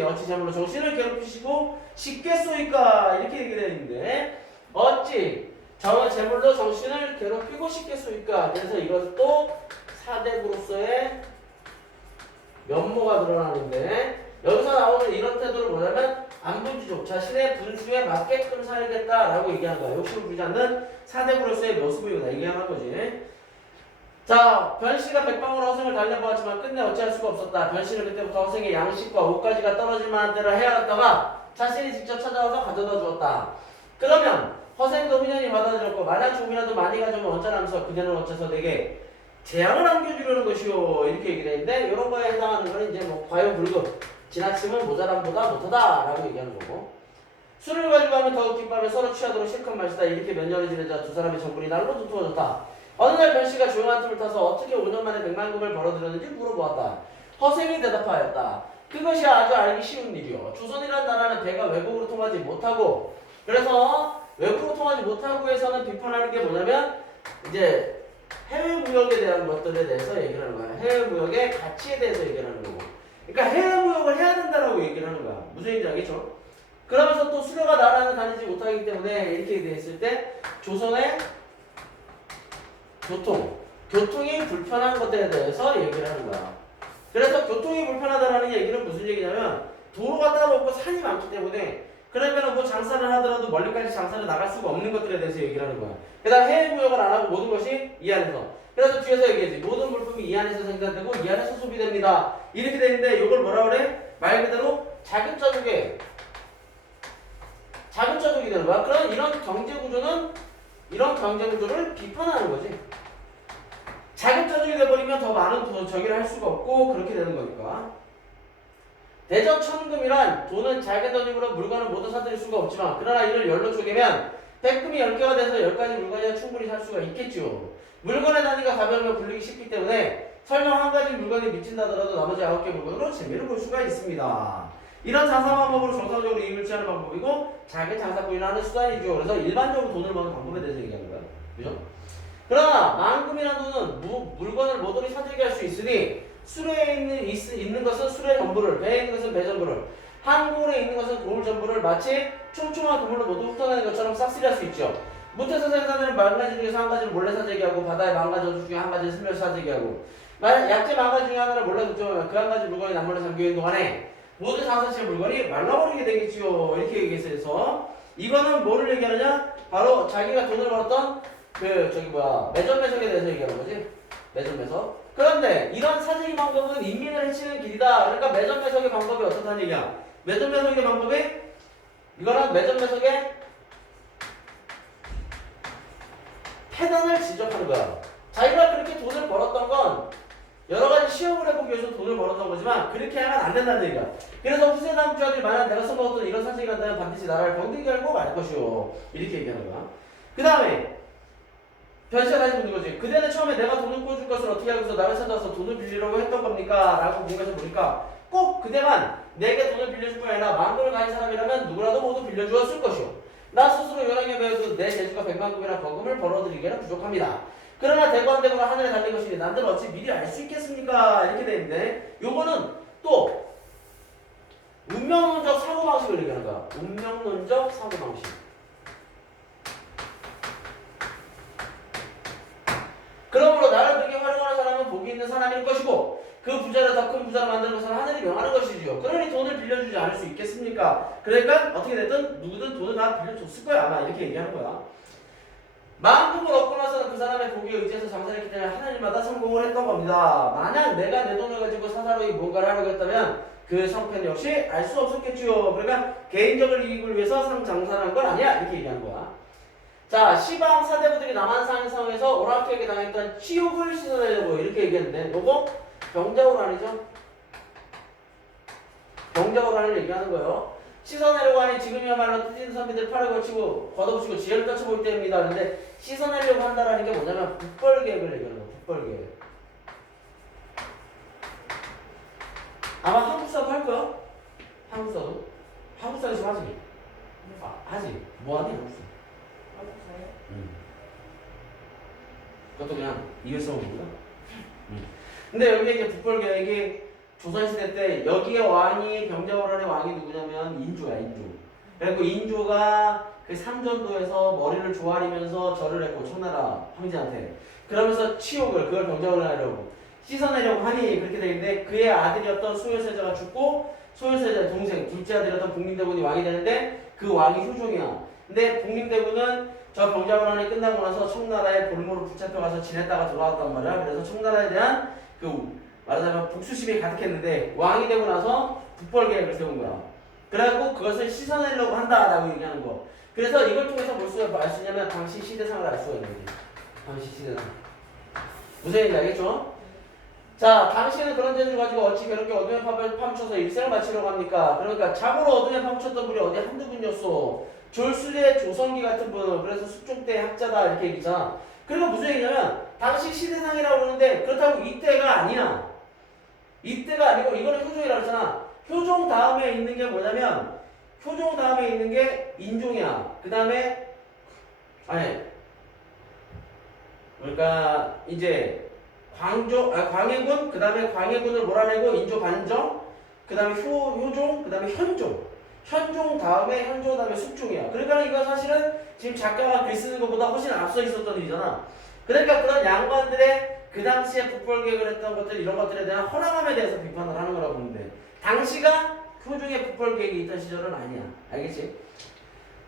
어찌 재물로 정신을 괴롭히시고 쉽게 쏘이까 이렇게 얘기를 했는데 어찌 저는 재물로 정신을 괴롭히고 쉽게 쏘이까. 그래서 이것도 사대부로서의 면모가 드러나는데 여기서 나오는 이런 태도를 뭐냐면 안분주족 자신의 분수에 맞게끔 살겠다라고 얘기하는 거야. 욕심을 부리지 않는 사대부로서의 모습이다 얘기하는 거지. 자, 변씨가 백방으로 허생을 달려보았지만 끝내 어찌할 수가 없었다. 변씨는 그때부터 허생의 양식과 옷가지가 떨어질 만한 데를 헤아렸다가 자신이 직접 찾아와서 가져다 주었다. 그러면 허생도 훈연히 받아들였고 만약 조금이라도 많이 가져오면 언짢으면서 그녀는 어째서 내게 재앙을 안겨주려는 것이요 이렇게 얘기를 했는데 이런 거에 해당하는 거는 이제 뭐 과요불급 지나침은 모자람보다 못하다 라고 얘기하는 거고 술을 가지고 하면 더욱 기뻐하며 서로 취하도록 실컷 마시다. 이렇게 몇 년을 지내자 두 사람의 정분이 날로 두터워졌다. 어느 날 변씨가 조용한 틈을 타서 어떻게 5년 만에 100만금을 벌어들였는지 물어보았다. 허생이 대답하였다. 그것이 아주 알기 쉬운 일이요. 조선이라는 나라는 배가 외국으로 통하지 못하고 그래서 외국으로 통하지 못하고 해서는 비판하는 게 뭐냐면 이제 해외 무역에 대한 것들에 대해서 얘기를 하는 거야. 해외 무역의 가치에 대해서 얘기를 하는 거고. 그러니까 해외 무역을 해야 된다라고 얘기를 하는 거야. 무슨 얘기인지 알겠죠? 그러면서 또 수레가 나라는 다니지 못하기 때문에 이렇게 됐을 때 조선의 교통이 불편한 것들에 대해서 얘기를 하는 거야. 그래서 교통이 불편하다라는 얘기는 무슨 얘기냐면 도로가 따로 없고 산이 많기 때문에 그러면 뭐 장사를 하더라도 멀리까지 장사를 나갈 수가 없는 것들에 대해서 얘기를 하는 거야. 그 다음 해외 무역을 안 하고 모든 것이 이 안에서. 그래서 뒤에서 얘기하지. 모든 물품이 이 안에서 생산되고 이 안에서 소비됩니다. 이렇게 되는데 이걸 뭐라 그래? 말 그대로 자급자족이 되는 거야. 그럼 이런 경제 구조를 비판하는 거지. 자급자족이 돼버리면 더 많은 저기를 할 수가 없고 그렇게 되는 거니까. 대전천금이란 돈은 작은 돈으로 물건을 모두 사들일 수가 없지만 그러나 이를 열로 쪼개면 100금이 10개가 돼서 10가지 물건이나 충분히 살 수가 있겠죠. 물건의 단위가 가벼우면 불리기 쉽기 때문에 설령 한 가지 물건이 미친다 하더라도 나머지 9개 물건으로 재미를 볼 수가 있습니다. 이런 장사 방법으로 정상적으로 이익을 취하는 방법이고 작은 장사꾼이나 하는 수단이죠. 그래서 일반적으로 돈을 버는 방법에 대해서 얘기하는 거야. 그죠? 그러나 만금이라는 돈은 물건을 모조리 사들게 할 수 있으니 수레에 있는 것은 수레 전부를, 배에 있는 것은 배 전부를, 한 고울에 있는 것은 고울 전부를 마치 촘촘한 그물로 모두 훑어내는 것처럼 싹쓸이할 수 있죠. 무태서 생산되는 10가지 중에서 한 가지를 몰래 사재기 하고 바다의 10가지 중에 한 가지를 스며서 사재기 하고 만약 약재 10가지 중에 하나를 몰래 득점하면 그 한 가지 물건이 남몰래 잠겨있는 동안에 모든 장사치의 물건이 말라버리게 되겠지요. 이렇게 얘기해서 이거는 뭐를 얘기하느냐? 바로 자기가 돈을 벌었던 매점매석에 대해서 얘기하는 거지. 매점매석. 그런데 이런 사재기 방법은 인민을 해치는 길이다. 그러니까 매점매석의 방법이 어떻다는 얘기야? 매점매석의 방법이 이거는 매점매석의 패단을 지적하는 거야. 자기가 그렇게 돈을 벌었던 건 여러 가지 시험을 해보기 위해서 돈을 벌었던 거지만 그렇게 하면 안 된다는 얘기야. 그래서 후세 다음주자들이 만약 내가 써먹었던 이런 사재기가 한다면 반드시 나라를 병들게 알고 말 것이오. 이렇게 얘기하는 거야. 그 다음에 변씨가 다시 묻는 거지. 그대는 처음에 내가 돈을 꿔줄 것을 어떻게 알고서 나를 찾아서 돈을 빌리려고 했던 겁니까? 라고 궁금해서 보니까 꼭 그대만 내게 돈을 빌려줄 뿐 아니라 만금을 가진 사람이라면 누구라도 모두 빌려주었을 것이오. 나 스스로 연하게 배워도 내 재주가 100만금이나 버금을 벌어들이기에는 부족합니다. 그러나 대관대고가 하늘에 달린 것이니 남들 어찌 미리 알 수 있겠습니까? 이렇게 되는데 요거는 또 운명론적 사고방식을 얘기하는 거야. 운명론적 사고방식. 그러므로 나를 되게 활용하는 사람은 복이 있는 사람일 것이고 그 부자를 더 큰 부자로 만드는 것은 하늘이 명하는 것이지요. 그러니 돈을 빌려주지 않을 수 있겠습니까? 그러니까 어떻게 됐든 누구든 돈을 다 빌려줬을 거야. 아마 이렇게 얘기하는 거야. 만금을 얻고 나서는 그 사람의 복에 의지해서 장사를 했기 때문에 하나님마다 성공을 했던 겁니다. 만약 내가 내 돈을 가지고 사사로이 뭔가를 하려고 했다면 그 성패는 역시 알 수 없었겠지요. 그러니까 개인적인 이익을 위해서 장사를 한 건 아니야. 이렇게 얘기하는 거야. 자, 시방 사대부들이 남한산성에서 오락회에게 당했던 치욕을 씻어내려고 이렇게 얘기했는데 요거 병자호란이죠. 병자호란을 얘기하는 거예요. 씻어내려고 하니 지금이야말로 뜯은 선비들 팔을 걸치고 걷어붙이고 지혜를 떨쳐볼 때입니다. 그런데 씻어내려고 한다라는 게 뭐냐면 북벌계획을 얘기하는 거예요. 북벌계획. 아마 한국 사업 할 거야. 한국 사업도. 한국 사업에서 하지. 하지. 뭐하니 한국 사업. 그것도 그냥 입에 써먹습니다. 근데 여기 이제 북벌계획이 조선시대 때 여기에 왕이 병자호란에 왕이 누구냐면 인조야, 인조. 그리고 인조가 그 삼전도에서 머리를 조아리면서 절을 했고 청나라 황제한테. 그러면서 치욕을 그걸 병정을 하려고 씻어내려고 하니 그렇게 되는데 그의 아들이었던 소현세자가 죽고 소현세자의 동생 둘째 아들이었던 복림대군이 왕이 되는데 그 왕이 효종이야. 근데 복림대군은 저 병자호란이 끝나고 나서 청나라에 볼모로 붙잡혀가서 지냈다가 돌아왔단 말이야. 그래서 청나라에 대한 그 말하자면 복수심이 가득했는데 왕이 되고 나서 북벌 계획을 세운 거야. 그래갖고 그것을 씻어내려고 한다라고 얘기하는 거. 그래서 이걸 통해서 볼 수가 알 수 있냐면 당시 시대상을 알 수가 있는 거지. 당시 시대상. 무슨 얘기인지 알겠죠? 자, 당시에는 그런 재주를 가지고 어찌 그렇게 어둠에 파묻혀서 일생을 마치려고 합니까? 그러니까 자고로 어둠에 파묻혔던 분이 어디 한두 분이었어. 졸수의 조성기 같은 분, 그래서 숙종대 학자다 이렇게 얘기잖아. 그리고 무슨 얘기냐면 당시 시대상이라고 그러는데 그렇다고 이때가 아니야. 이때가 아니고 이거는 효종이라고 했잖아. 효종 다음에 있는 게 뭐냐면 효종 다음에 있는 게 인종이야. 그 다음에 그러니까 이제 광해군, 그 다음에 광해군을 몰아내고 인조 반정, 그 다음에 효종, 그 다음에 현종. 현종 다음에 숙종이야. 그러니까 이거 사실은 지금 작가가 글 쓰는 것보다 훨씬 앞서 있었던 일이잖아. 그러니까 그런 양반들의 그 당시에 북벌계획을 했던 것들 이런 것들에 대한 허랑함에 대해서 비판을 하는 거라고 보면 돼. 당시가 효종의 북벌계획이 있던 시절은 아니야. 알겠지?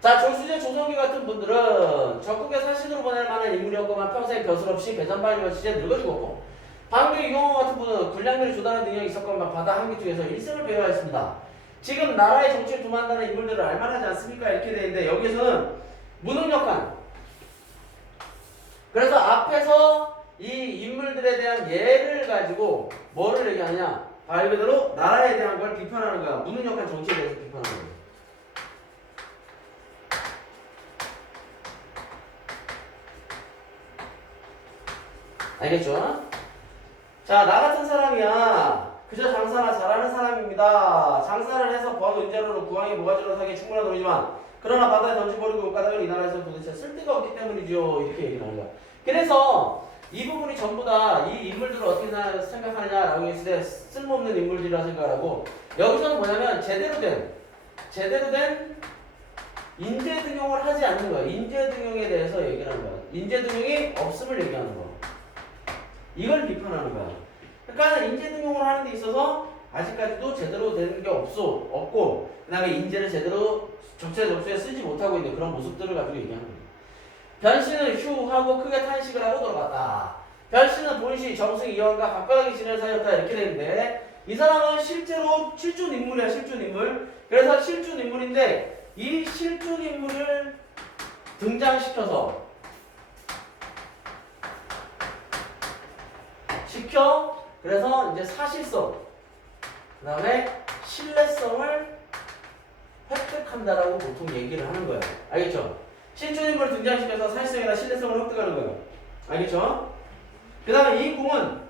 자, 졸수제 조성기 같은 분들은 적국의 사신으로 보낼 만한 인물이었고만 평생 벼슬 없이 배전발이와 시제 늙어 죽었고 방교 이용호 같은 분은 군량미를 조달하는 능력이 있었건만 바다 한기 중에서 일생을 배회하였습니다. 지금 나라의 정치를 도맡다는 인물들을 알만하지 않습니까? 이렇게 되는데 여기서는 무능력한 그래서 앞에서 이 인물들에 대한 예를 가지고 뭐를 얘기하느냐 말 그대로 나라에 대한 걸 비판하는 거야. 무능력한 정치에 대해서 비판하는 거야. 알겠죠? 자, 나 같은 사람이야. 그저 장사나 잘하는 사람입니다. 장사를 해서 번 은자로는 구황이 모가지로 사기에 충분한 돈이지만 그러나 바다에 던져버리고 물가닥을 이 나라에서 도대체 쓸데가 없기 때문이죠. 이렇게 얘기를 하는 거야. 그래서 이 부분이 전부 다 이 인물들을 어떻게 생각하느냐라고 했을 때 쓸모없는 인물들이라 생각하고 여기서는 뭐냐면 제대로 된 인재등용을 하지 않는 거야. 인재등용에 대해서 얘기를 하는 거야. 인재등용이 없음을 얘기하는 거야. 이걸 비판하는 거야. 그러니까 인재등용을 하는 데 있어서 아직까지도 제대로 되는 게 없고 그 다음에 인재를 제대로 적재적소에 쓰지 못하고 있는 그런 모습들을 가지고 얘기하는 거야. 변씨는 휴하고 크게 탄식을 하고 돌아갔다. 변씨는 본시 정승 이완과 가까이 지낸 사이였다 이렇게 되는데 이 사람은 실제로 실존인물이야. 실존인물. 그래서 실존인물인데 이 실존인물을 등장시켜서 그래서 이제 사실성 그 다음에 신뢰성을 획득한다라고 보통 얘기를 하는 거예요. 알겠죠? 실존인물을 등장시켜서 사실성이나 신뢰성을 획득하는 거예요. 알겠죠? 그 다음에 이 공은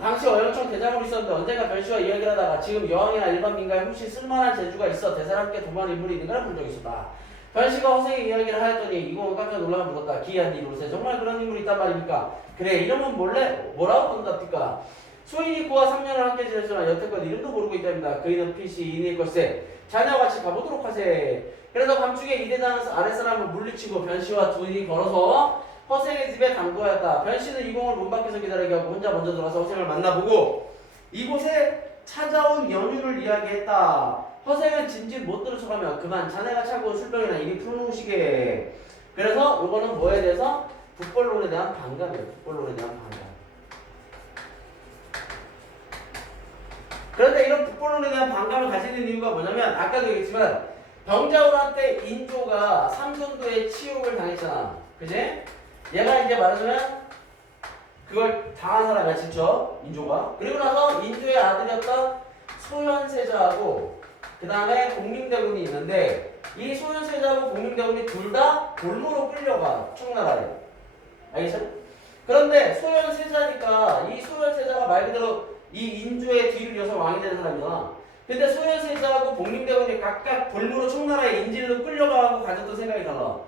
당시 어영청 대장으로 있었는데 언젠가 변씨와 이야기를 하다가 지금 여왕이나 일반 민가에 혹시 쓸만한 재주가 있어 대사를 함께 도모하는 인물이 있는가를 본 적이 있었다. 변씨가 허생의 이야기를 하였더니 이공은 깜짝 놀라며 물었다. 기이한 이로세 정말 그런 인물이 있단 말입니까? 그래 이름은 뭐라고 부른답니까? 소인이 그와 3년을 함께 지냈으나 여태껏 이름도 모르고 있답니다. 그이는 필시 이인일 걸세. 자네와 같이 가보도록 하세. 그래서 밤중에 이대장 아랫사람을 물리치고 변씨와 둘이 걸어서 허생의 집에 당도하였다. 변씨는 이공을 문 밖에서 기다리게 하고 혼자 먼저 들어가서 허생을 만나보고 이곳에 찾아온 연유를 이야기했다. 허생은 진진 못 들은 척하며 그만 자네가 차고 술병이나 이리 풀어놓으시게. 그래서 이거는 뭐에 대해서? 북벌론에 대한 반감이에요. 북벌론에 대한 반감. 그런데 이런 북벌론에 대한 반감을 가지는 이유가 뭐냐면 아까도 얘기했지만 병자호란 때 인조가 삼전도에 치욕을 당했잖아. 그지? 얘가 이제 말하자면 그걸 당한 사람이야 직접 인조가. 그리고 나서 인조의 아들이었던 소현세자하고 그 다음에 복림대군이 있는데 이 소현세자하고 복림대군이 둘 다 볼모로 끌려가 청나라에. 알겠죠? 그런데 소현세자니까 이 소현세자가 말 그대로 이 인조의 뒤를 이어서 왕이 되는 사람이잖아. 근데 소현세자하고 복림대군이 각각 볼모로 청나라에 인질로 끌려가고 가졌던 생각이 달라.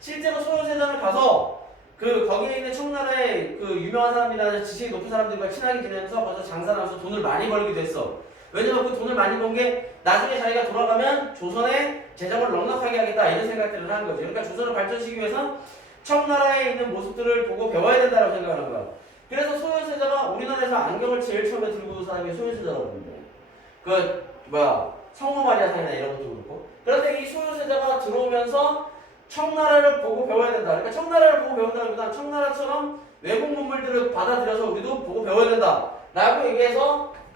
실제로 소현세자는 가서 거기에 있는 청나라의 그 유명한 사람이나 지식이 높은 사람들과 친하게 지내면서 거기서 장사를 하면서 돈을 많이 벌기도 했어. 왜냐면 그 돈을 많이 번 게 나중에 자기가 돌아가면 조선의 재정을 넉넉하게 하겠다 이런 생각들을 하는 거죠. 그러니까 조선을 발전시키기 위해서 청나라에 있는 모습들을 보고 배워야 된다고 생각하는 거야. 그래서 소현세자가 우리나라에서 안경을 제일 처음에 들고 온 사람이 소현세자라고 부른대. 그 뭐야 성모 마리아 상이나 이런 것도 그렇고. 그런데 이 소현세자가 들어오면서 청나라를 보고 배워야 된다. 그러니까 청나라를 보고 배운다기보다 청나라처럼 외국 문물들을 받아들여서 우리도 보고 배워야 된다. 라고 얘기해서